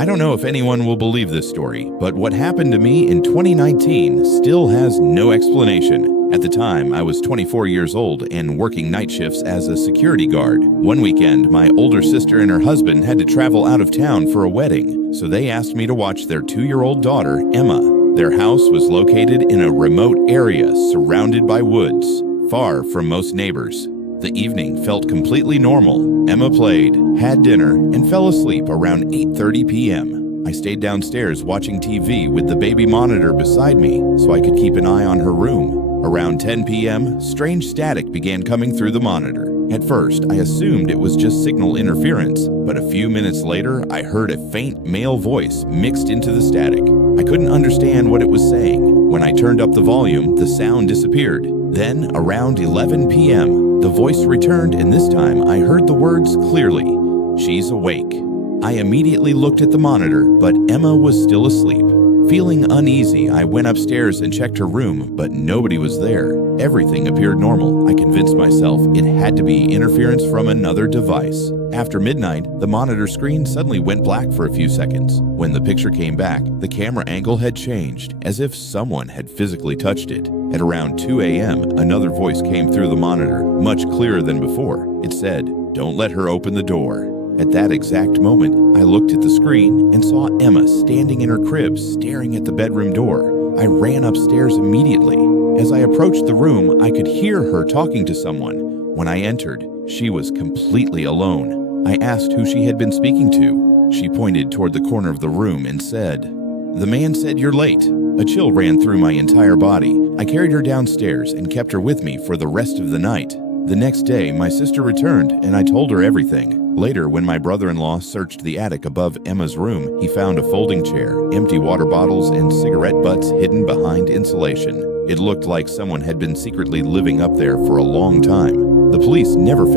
I don't know if anyone will believe this story, but what happened to me in 2019 still has no explanation. At the time, I was 24 years old and working night shifts as a security guard. One weekend, my older sister and her husband had to travel out of town for a wedding, so they asked me to watch their 2-year-old daughter, Emma. Their house was located in a remote area surrounded by woods, far from most neighbors. The evening felt completely normal. Emma played, had dinner, and fell asleep around 8:30 p.m. I stayed downstairs watching TV with the baby monitor beside me so I could keep an eye on her room. Around 10 p.m., strange static began coming through the monitor. At first, I assumed it was just signal interference, but a few minutes later, I heard a faint male voice mixed into the static. I couldn't understand what it was saying. When I turned up the volume, the sound disappeared. Then, around 11 p.m., the voice returned, and this time I heard the words clearly, "She's awake." I immediately looked at the monitor, but Emma was still asleep. Feeling uneasy, I went upstairs and checked her room, but nobody was there. Everything appeared normal. I convinced myself it had to be interference from another device. After midnight, the monitor screen suddenly went black for a few seconds. When the picture came back, the camera angle had changed, as if someone had physically touched it. At around 2 a.m., another voice came through the monitor, much clearer than before. It said, "Don't let her open the door." At that exact moment, I looked at the screen and saw Emma standing in her crib staring at the bedroom door. I ran upstairs immediately. As I approached the room, I could hear her talking to someone. When I entered, she was completely alone. I asked who she had been speaking to. She pointed toward the corner of the room and said, "The man said you're late." A chill ran through my entire body. I carried her downstairs and kept her with me for the rest of the night. The next day, my sister returned and I told her everything. Later, when my brother-in-law searched the attic above Emma's room, he found a folding chair, empty water bottles, and cigarette butts hidden behind insulation. It looked like someone had been secretly living up there for a long time. The police never found